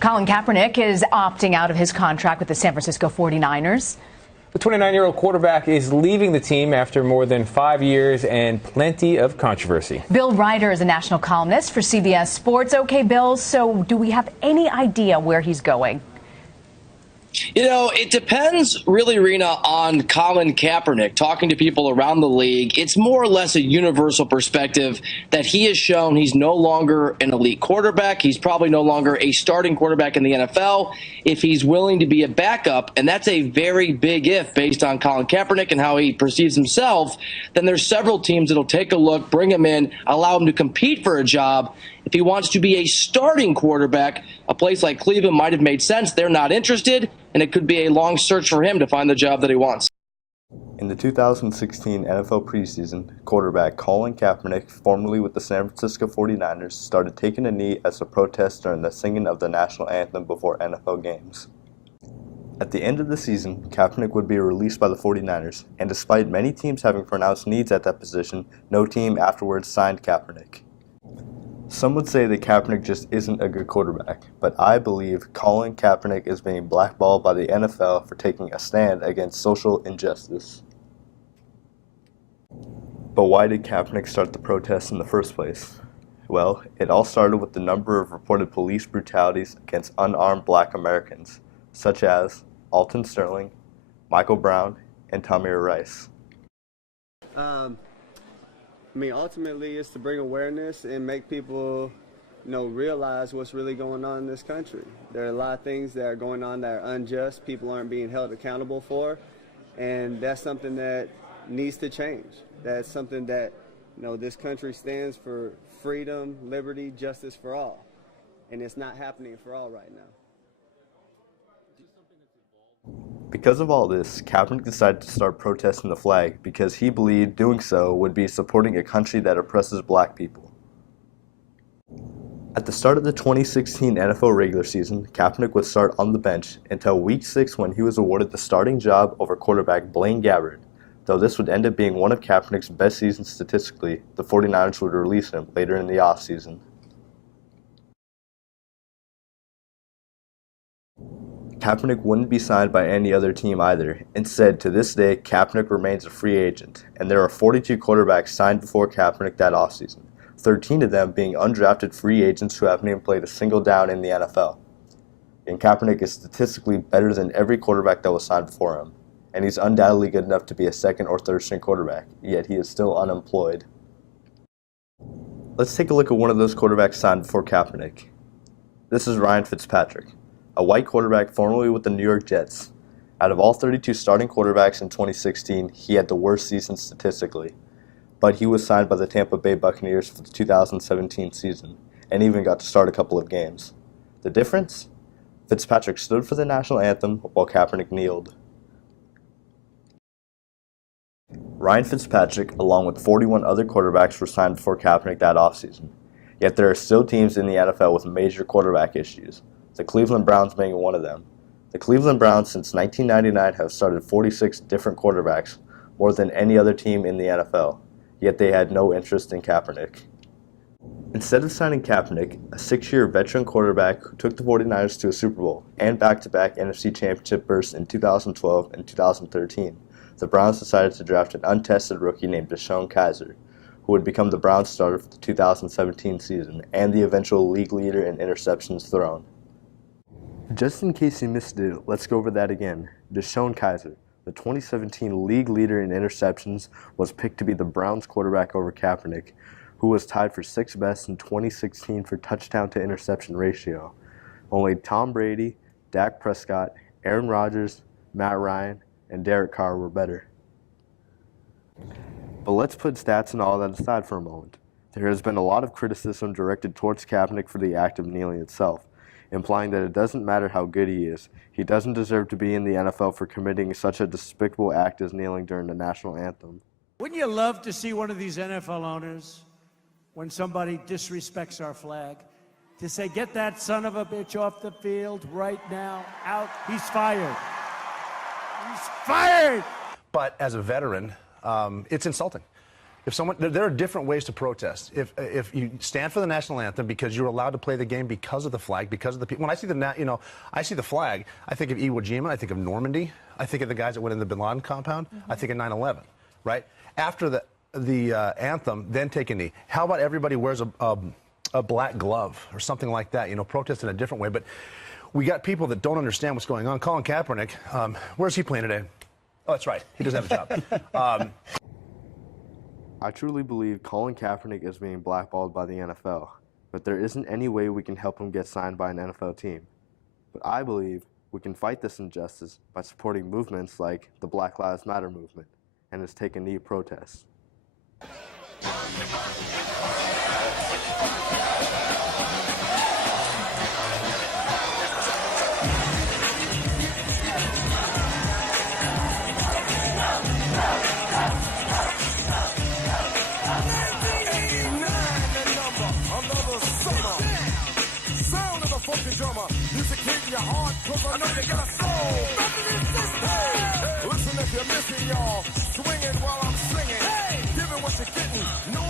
Colin Kaepernick is opting out of his contract with the San Francisco 49ers. The 29-year-old quarterback is leaving the team after more than 5 years and plenty of controversy. Bill Ryder is a national columnist for CBS Sports. Okay, Bill, so do we have any idea where he's going? You know, it depends really, Rena, on Colin Kaepernick. Talking to people around the league, it's more or less a universal perspective that he has shown he's no longer an elite quarterback. He's probably no longer a starting quarterback in the NFL if he's willing to be a backup. And that's a very big if based on Colin Kaepernick and how he perceives himself. Then there's several teams that'll take a look, bring him in, allow him to compete for a job. If he wants to be a starting quarterback, a place like Cleveland might have made sense. They're not interested, and it could be a long search for him to find the job that he wants. In the 2016 NFL preseason, quarterback Colin Kaepernick, formerly with the San Francisco 49ers, started taking a knee as a protest during the singing of the national anthem before NFL games. At the end of the season, Kaepernick would be released by the 49ers, and despite many teams having pronounced needs at that position, no team afterwards signed Kaepernick. Some would say that Kaepernick just isn't a good quarterback, but I believe Colin Kaepernick is being blackballed by the NFL for taking a stand against social injustice. But why did Kaepernick start the protests in the first place? Well, it all started with the number of reported police brutalities against unarmed black Americans, such as Alton Sterling, Michael Brown, and Tamir Rice. Ultimately, it's to bring awareness and make people, realize what's really going on in this country. There are a lot of things that are going on that are unjust, people aren't being held accountable for, and that's something that needs to change. That's something that, this country stands for freedom, liberty, justice for all, and it's not happening for all right now. Because of all this, Kaepernick decided to start protesting the flag because he believed doing so would be supporting a country that oppresses black people. At the start of the 2016 NFL regular season, Kaepernick would start on the bench until Week 6 when he was awarded the starting job over quarterback Blaine Gabbert. Though this would end up being one of Kaepernick's best seasons statistically, the 49ers would release him later in the offseason. Kaepernick wouldn't be signed by any other team either. Instead, to this day, Kaepernick remains a free agent, and there are 42 quarterbacks signed before Kaepernick that offseason, 13 of them being undrafted free agents who haven't even played a single down in the NFL. And Kaepernick is statistically better than every quarterback that was signed before him, and he's undoubtedly good enough to be a second or third string quarterback, yet he is still unemployed. Let's take a look at one of those quarterbacks signed before Kaepernick. This is Ryan Fitzpatrick, a white quarterback formerly with the New York Jets. Out of all 32 starting quarterbacks in 2016, he had the worst season statistically, but he was signed by the Tampa Bay Buccaneers for the 2017 season, and even got to start a couple of games. The difference? Fitzpatrick stood for the national anthem while Kaepernick kneeled. Ryan Fitzpatrick, along with 41 other quarterbacks, were signed before Kaepernick that offseason. Yet there are still teams in the NFL with major quarterback issues, the Cleveland Browns being one of them. The Cleveland Browns since 1999 have started 46 different quarterbacks, more than any other team in the NFL, yet they had no interest in Kaepernick. Instead of signing Kaepernick, a 6-year veteran quarterback who took the 49ers to a Super Bowl and back-to-back NFC Championship bursts in 2012 and 2013, the Browns decided to draft an untested rookie named DeShone Kizer, who would become the Browns starter for the 2017 season and the eventual league leader in interceptions thrown. Just in case you missed it, let's go over that again. DeShone Kizer, the 2017 league leader in interceptions, was picked to be the Browns quarterback over Kaepernick, who was tied for 6th best in 2016 for touchdown to interception ratio. Only Tom Brady, Dak Prescott, Aaron Rodgers, Matt Ryan, and Derek Carr were better. But let's put stats and all that aside for a moment. There has been a lot of criticism directed towards Kaepernick for the act of kneeling itself, implying that it doesn't matter how good he is, he doesn't deserve to be in the NFL for committing such a despicable act as kneeling during the national anthem. Wouldn't you love to see one of these NFL owners, when somebody disrespects our flag, to say, get that son of a bitch off the field right now, out, he's fired. He's fired! But as a veteran, it's insulting. If someone, there are different ways to protest. If you stand for the national anthem because you're allowed to play the game because of the flag, because of the people. When I see I see the flag, I think of Iwo Jima, I think of Normandy, I think of the guys that went in the Bin Laden compound, I think of 9/11, right? After the anthem, then take a knee. How about everybody wears a black glove or something like that? Protest in a different way. But we got people that don't understand what's going on. Colin Kaepernick, where's he playing today? Oh, that's right. He does have a job. I truly believe Colin Kaepernick is being blackballed by the NFL, but there isn't any way we can help him get signed by an NFL team. But I believe we can fight this injustice by supporting movements like the Black Lives Matter movement and its Take a Knee protests. Music hit your heart, 'cause I know you got a soul. Hey, listen if you're missing, y'all. Swinging while I'm singing. Hey, giving what you're getting. No